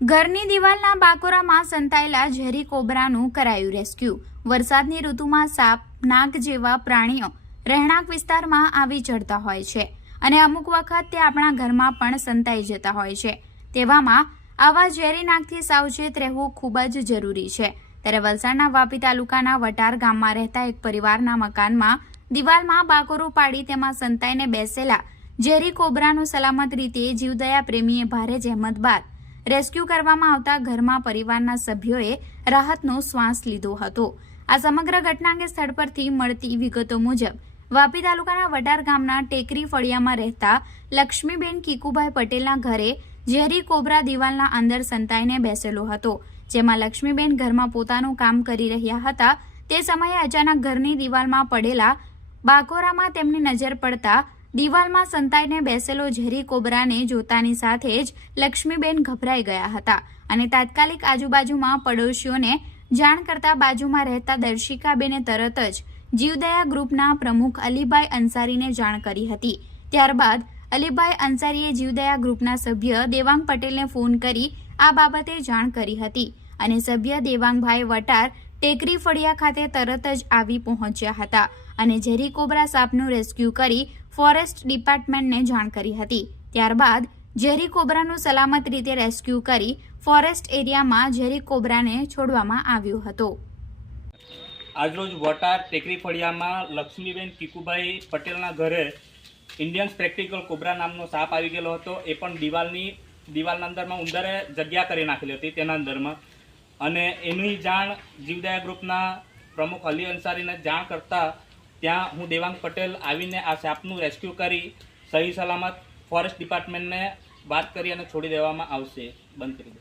ઘરની દિવાલના બાકોરામાં સંતાયેલા ઝેરી કોબરાનું કરાયું રેસ્ક્યુ। વરસાદની ઋતુમાં સાપ, નાગ જેવા પ્રાણીઓ રહેણાંક વિસ્તારમાં આવી ચડતા હોય છે અને અમુક વખત તે આપણા ઘરમાં પણ સંતાઈ જતા હોય છે। તેવામાં આવા ઝેરી નાગથી સાવચેત રહેવું ખૂબ જ જરૂરી છે। ત્યારે વલસાડના વાપી તાલુકાના વટાર ગામમાં રહેતા એક પરિવારના મકાનમાં દિવાલમાં બાકોરું પાડી તેમાં સંતાઈને બેસેલા ઝેરી કોબરાનું સલામત રીતે જીવદયા પ્રેમીએ ભારે જહેમત બાદ રેસ્ક્યુ કરવામાં આવતા ઘરમાં પરિવારના સભ્યોએ રાહતનો શ્વાસ લીધો હતો। આ સમગ્ર ઘટના અંગે સ્થળ પરથી મળતી વિગતો મુજબ વાપી તાલુકાના વટાર ગામના ટેકરી ફળિયામાં રહેતા લક્ષ્મીબેન કીકુભાઈ પટેલના ઘરે ઝેરી કોબરા દિવાલના અંદર સંતાઈને બેસેલો હતો। જેમાં લક્ષ્મીબેન ઘરમાં પોતાનું કામ કરી રહ્યા હતા તે સમયે અચાનક ઘરની દિવાલમાં પડેલા બાકોરામાં તેમની નજર પડતા દિવાલમાં સંતાઈને બેસેલો ઝેરી કોબરાને જોતાની સાથે જ લક્ષ્મીબેન ગભરાઈ ગયા હતા અને તાત્કાલિક આજુબાજુમાં પડોશીઓને જાણ કરતા બાજુમાં રહેતા દર્શિકાબેને તરત જ જીવદયા ગ્રુપના પ્રમુખ અલીભાઈ અંસારીને જાણ કરી હતી। ત્યારબાદ અલીભાઈ અંસારીએ જીવદયા ગ્રુપના સભ્ય દેવાંગ પટેલને ફોન કરી આ બાબતે જાણ કરી હતી અને સભ્ય દેવાંગભાઈ વટાર ટેકરી ફળિયા ખાતે તરત જ આવી પહોંચ્યા હતા અને ઝેરી કોબરા સાપનું રેસ્ક્યુ કરી ફોરેસ્ટ ડિપાર્ટમેન્ટને જાણ કરી હતી। ત્યારબાદ ઝેરી કોબરાનું સલામત રીતે રેસ્ક્યુ કરી ફોરેસ્ટ એરિયામાં ઝેરી કોબરાને છોડવામાં આવ્યો હતો। આજરોજ વટાર ટેકરી ફળિયામાં લક્ષ્મીબેન કીકુભાઈ પટેલના ઘરે ઇન્ડિયન સ્પેક્ટિકલ કોબરા નામનો સાપ આવી ગયેલો હતો। એ પણ દિવાલના અંદરમાં ઉંદરે જગ્યા કરી નાખેલી હતી તેના અંદરમાં, અને એની જાણ જીવદયા ગ્રુપના પ્રમુખ અલી અંસારીને જાણ કરતા ત્યાં હું દેવાંગ પટેલ આવીને આ સાપનું રેસ્ક્યુ કરી સહી સલામત ફોરેસ્ટ ડિપાર્ટમેન્ટને વાત કરી અને છોડી દેવામાં આવશે, બંધ કરી દે।